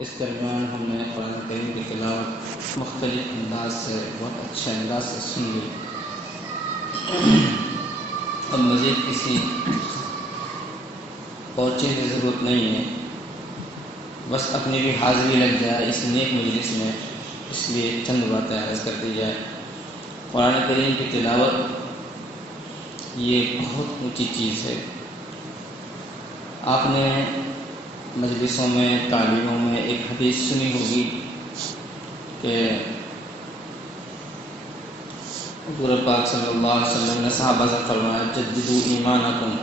اس درمیان ہم نے قرآن کریم کی تلاوت مختلف انداز سے، بہت اچھے انداز سے سن لی۔ اب مزید کسی اور چیز کی ضرورت نہیں ہے، بس اپنی بھی حاضری لگ جائے اس نیک مجلس میں، اس لیے چند باتیں عرض کر دی جائے۔ قرآن کریم کی تلاوت یہ بہت اونچی چیز ہے۔ آپ نے مجلسوں میں، تعلیموں میں ایک حدیث سنی ہوگی کہ حضور پاک صلی اللہ علیہ وسلم نے صحابہ سے فرمایا جددوا ایمانکم،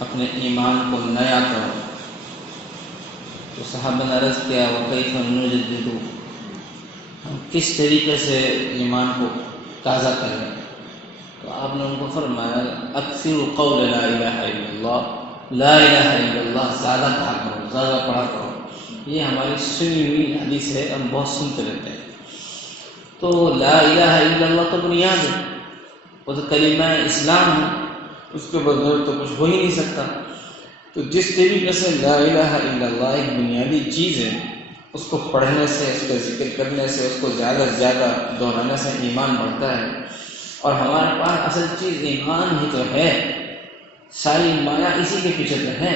اپنے ایمان کو نیا کرو۔ تو صحابہ نے عرض کیا وکیف نجدد، ہم کس طریقے سے ایمان کو تازہ کریں؟ تو آپ نے ان کو فرمایا اکثر قول لا الہ الا اللہ، لا الہ الا اللہ زیادہ کہا کرو، زیادہ پڑھا کرو۔ یہ ہماری سنی ہوئی حدیث ہے، ہم بہت سنتے رہتے ہیں۔ تو لا الہ الا اللہ تو بنیاد ہے، وہ تو کلمہ اسلام ہے، اس کے بغیر تو کچھ ہو ہی نہیں سکتا۔ تو جس طریقے سے لا الہ الا اللہ ایک بنیادی چیز ہے، اس کو پڑھنے سے، اس کا ذکر کرنے سے، اس کو زیادہ سے زیادہ دہرانے سے ایمان بڑھتا ہے۔ اور ہمارے پاس اصل چیز ایمان ہی تو ہے، ساری مایا اسی کے پیچھے تو ہے۔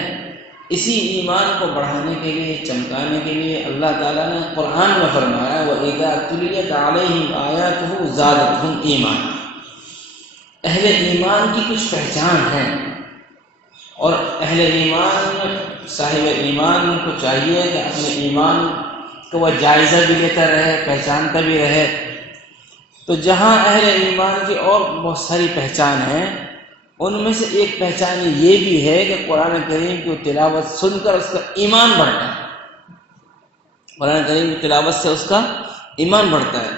اسی ایمان کو بڑھانے کے لیے، چمکانے کے لیے اللہ تعالیٰ نے قرآن میں فرمایا وَإِذَا تُلِيَتْ عَلَيْهِمْ آيَاتُهُ زَادَتْهُمْ ایمان۔ اہل ایمان کی کچھ پہچان ہے، اور اہل ایمان، صاحب ایمان کو چاہیے کہ اپنے ایمان کو وہ جائزہ بھی لیتا رہے، پہچانتا بھی رہے۔ تو جہاں اہل ایمان کی اور بہت ساری پہچان ہیں، ان میں سے ایک پہچان یہ بھی ہے کہ قرآن کریم کی تلاوت سن کر اس کا ایمان بڑھتا ہے۔ قرآن کریم کی تلاوت سے اس کا ایمان بڑھتا ہے۔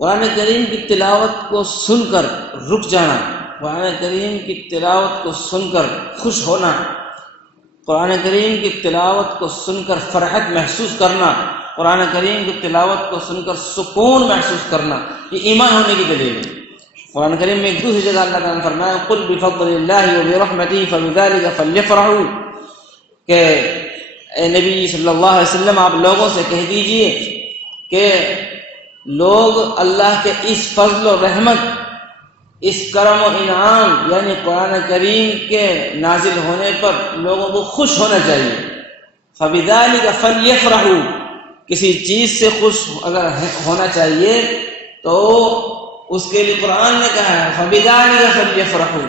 قرآن کریم کی تلاوت کو سن کر رک جانا، قرآن کریم کی تلاوت کو سن کر خوش ہونا، قرآن کریم کی تلاوت کو سن کر فرحت محسوس کرنا، قرآن کریم کی تلاوت کو سن کر سکون محسوس کرنا، یہ ایمان ہونے کی دلیل ہے۔ قرآن کریم میں ایک دوسری جگہ اللہ تعالیٰ نے فرمایا قل بفضل اللہ وبرحمتہ فبذلک فلیفرحوا، کہ اے نبی صلی اللہ علیہ وسلم آپ لوگوں سے کہہ دیجئے کہ لوگ اللہ کے اس فضل و رحمت، اس کرم و انعام یعنی قرآن کریم کے نازل ہونے پر لوگوں کو خوش ہونا چاہیے۔ فبذلک فلیفرحوا، کسی چیز سے خوش اگر ہونا چاہیے تو اس کے لیے قرآن نے کہا ہے فبذلک فلیفرحوا،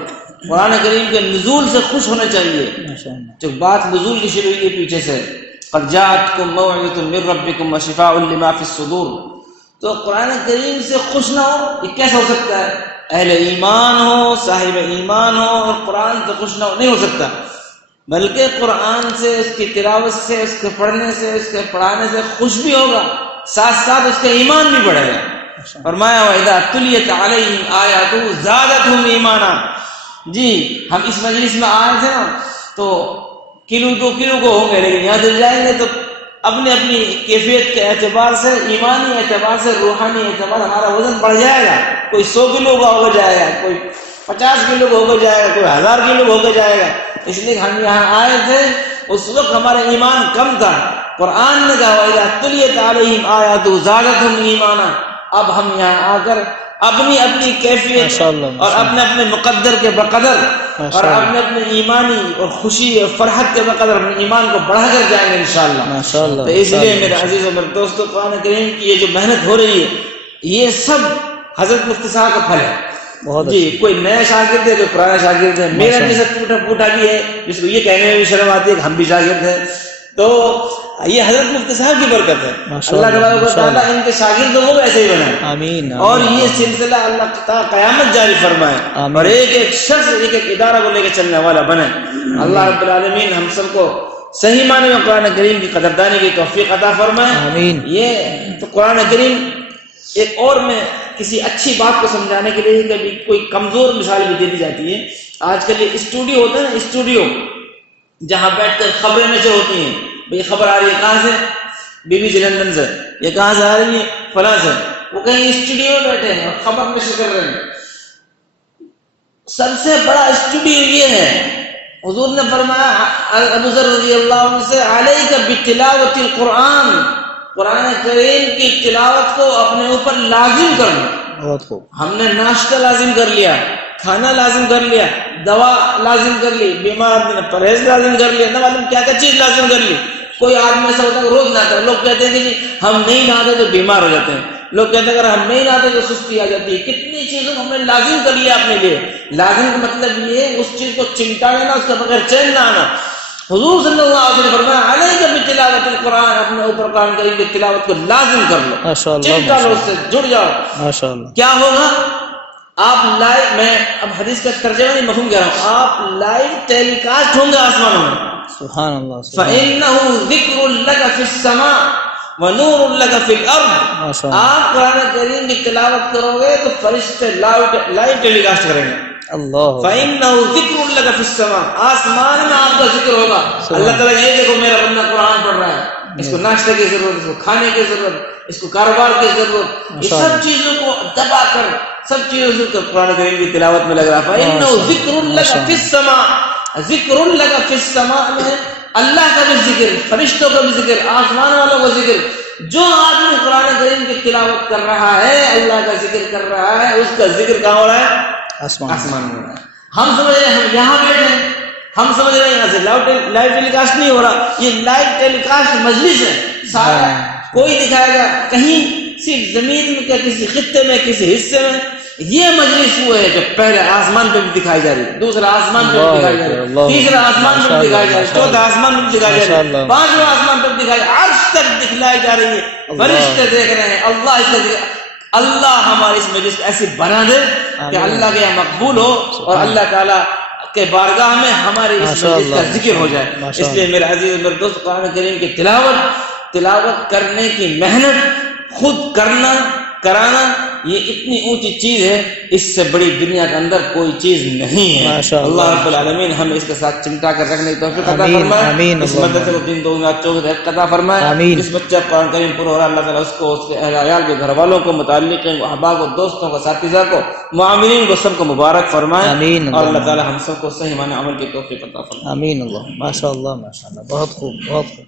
قرآن کریم کے نزول سے خوش ہونا چاہیے۔ جو بات نزول کی شروع ہوئی پیچھے سے قد جاءتکم موعظۃ من ربکم وشفاء لما فی الصدور، تو قرآن کریم سے خوش نہ ہو یہ کیسے ہو سکتا ہے؟ اہل ایمان ہو، صاحب ایمان ہو، اور قرآن سے خوش نہ ہو، نہیں ہو سکتا۔ بلکہ قرآن سے، اس کی تلاوت سے، اس کے پڑھنے سے، اس کے پڑھانے سے خوش بھی ہوگا، ساتھ ساتھ اس کا ایمان بھی بڑھے گا۔ فرمایا وَإِذَا تُلِيَتْ عَلَيْهِمْ آيَاتُهُ زَادَتْهُمْ ایمانا۔ جی ہم اس مجلس میں آئے تھے نا تو کلو 2 کلو کو ہوں گے، لیکن یہاں سے جائیں گے تو اپنی اپنی کیفیت کے اعتبار سے، ایمانی اعتبار سے، روحانی اعتبار سے ہمارا وزن بڑھ جائے گا۔ کوئی 100 کلو کا ہو جائے گا، کوئی 50 کلو کا ہو جائے گا، کوئی 1000 کلو ہو جائے گا۔ اس لیے ہم یہاں آئے تھے، اس وقت ہمارا ایمان کم تھا۔ قرآن نے کہا وَإِذَا تُلِيَتْ عَلَيْهِمْ آيَاتُهُ زَادَتْهُمْ ایمانا۔ اب ہم یہاں آ کر اپنی اپنی کیفیت اور اپنے اپنے مقدر کے بقدر اور اپنے اپنے ایمانی اور خوشی اور فرحت کے بقدر اپنے ایمان کو بڑھا کر جائیں گے انشاءاللہ۔ تو اس لیے میرے عزیز و میرے دوستو، قرآن کریم کی یہ جو محنت ہو رہی ہے یہ سب حضرت مفتی صاحب کا پھل ہے۔ جی کوئی نیا شاگرد ہے، کوئی پرانا شاگرد ہے، میرا جیسا ٹوٹا پھوٹا بھی ہے جس کو یہ کہنے میں بھی شرم آتی ہے کہ ہم بھی شاگرد ہیں، تو یہ حضرت مفتی صاحب کی برکت ہے۔ اللہ تبارک و تعالیٰ ان کے شاگردوں کو ایسے ہی بنائے، آمین، اور یہ سلسلہ اللہ تعالیٰ قیامت جاری فرمائے، اور ایک ایک شخص، ایک ایک ادارہ کو لے کے چلنے والا بنے۔ اللہ رب العالمین ہم سب کو صحیح معنی میں قرآن کریم کی قدردانی کی توفیق عطا فرمائے، آمین۔ یہ تو قرآن کریم ایک اور میں کسی اچھی بات کو سمجھانے کے لیے کبھی کوئی کمزور مثال بھی دے دی جاتی ہے۔ آج کل یہ اسٹوڈیو ہوتا ہے نا، اسٹوڈیو جہاں بیٹھ کر خبریں نشر ہوتی ہیں، بھئی خبر آ رہی ہے کہاں سے؟ BBC لندن سے، یہ کہاں سے آ رہی ہے؟ فلاں سے۔ وہ کہیں اسٹوڈیو میں بیٹھے ہیں اور خبر نشر کر رہے ہیں۔ سب سے بڑا اسٹوڈیو یہ ہے حضور نے فرمایا ابو ذر رضی اللہ عنہ سے علیک بتلاوت القرآن، قرآن کریم کی تلاوت کو اپنے اوپر لازم کرنا. بہت خوب. ہم نے ناشتہ لازم کر لیا، کھانا لازم کر لیا، دوا لازم کر لی، بیمار آدمی نے پرہیز لازم کر لیا، نہ معلوم کیا کیا چیز لازم کر لی. کوئی آدمی ایسا ہوتا ہے روز نہاتا ہے. لوگ کہتے ہیں کہ جی ہم نہیں نہاتے تو بیمار ہو جاتے ہیں، لوگ کہتے ہیں اگر ہم نہیں نہاتے تو سستی آ جاتی ہے. کتنی چیزوں کو ہم نے لازم کر لیا اپنے لیے. لازم کا مطلب یہ ہے اس چیز کو چمٹا لینا، اس کا بغیر چین نہ آنا. حضور صلی اللہ علیہ وسلم نے فرمایا علیک بتلاوت القرآن، اپنے اوپر قرآن کریم کی تلاوت کو لازم کر لو، چمٹا لو، اس سے جڑ جاؤ. ماشاءاللہ. کیا ہوگا؟ آپ لائیو، میں اب حدیث کا ترجمہ نہیں مفہوم کہہ رہا ہوں، آپ لائیو ٹیلی کاسٹ ہوں گے آسمانوں میں. سبحان اللہ. فَإِنَّهُ ذِكْرٌ لَكَ فِي السَّمَاءِ وَنُورٌ لَكَ فِي الْأَرْضِ. آپ قرآن کریم کی تلاوت کرو گے تو فرشتے لائیو ٹیلی کاسٹ کریں گے. اللہ. فَإِنَّهُ ذِكْرٌ لَكَ فِي السَّمَاءِ، آسمان میں آپ کا ذکر ہوگا. اللہ تعالیٰ یہ دیکھو میرا بندہ قرآن پڑھ رہا ہے، اس کو ناشتے کی ضرورت، اس کو کھانے کی ضرورت، اس کو کاروبار کی ضرورت، یہ سب چیزوں کو دبا کر سب چیزوں سے قرآن کریم کی تلاوت میں لگ رہا ہے. فَإِنَّهُ ذِكْرٌ لَكَ فِي السَّمَاءِ، ذکر لگا فی السماء میں اللہ کا بھی ذکر، فرشتوں کا بھی ذکر، آسمان والوں کا ذکر. جو آدمی قرآن کریم کی تلاوت کر رہا ہے، اللہ کا ذکر کر رہا ہے، اس کا ذکر کہاں ہو رہا ہے؟ آسمان میں ہو رہا ہے. ہم سمجھ رہے ہیں ہم یہاں بیٹھے ہیں، ہم سمجھ رہے ہیں یہاں سے لائیو ٹیلی کاسٹ نہیں ہو رہا. یہ لائیو ٹیلی کاسٹ مجلس ہے، سارا کوئی دکھائے گا کہیں صرف زمین میں کیا کسی خطے میں کسی حصے میں. یہ مجلس وہ ہے جو پہلے آسمان پہ بھی دکھائی جا رہی ہے، دوسرا آسمان پہ بھی دکھائی جا رہی ہے، تیسرا آسمان پہ بھی دکھائی جا رہی ہے، چوتھا آسمان پہ بھی دکھائی جا رہی ہے، پانچواں آسمان پہ بھی دکھائی جا رہی ہے، عرش تک دکھلائی جا رہی ہے. فرشتے دیکھ رہے ہیں، اللہ اس سے اللہ ہماری اس مجلس ایسی بنا دے کہ اللہ کے یہاں مقبول ہو اور اللہ تعالیٰ کے بارگاہ میں ہمارے اس مجلس کا ذکر ہو جائے. اس لیے میرے عزیز میرے دوست، قرآن کریم کی تلاوت کرنے کی محنت خود کرنا کرانا یہ اتنی اونچی چیز ہے، اس سے بڑی دنیا کے اندر کوئی چیز نہیں ہے. اللہ رب العالمین ہمیں اس کے ساتھ چمٹا کر رکھنے کی توفیق عطا فرمائے، اس مدرسے کو دین دو چوک عطا فرمائے. جس بچہ قرآن کریم پر ہو رہا ہے اللہ تعالیٰ اس کو، اس کے اہل عیال کے گھر والوں کو، متعلق احباب کو، دوستوں کو، اساتذہ کو، معاملین کو، سب کو مبارک فرمائے. اور اللہ تعالیٰ ہم سب کو صحیح معنی عمل کی توفیق عطا فرمائے. آمین. اللہ. ماشاء اللہ ماشاء اللہ. بہت خوب بہت خوب.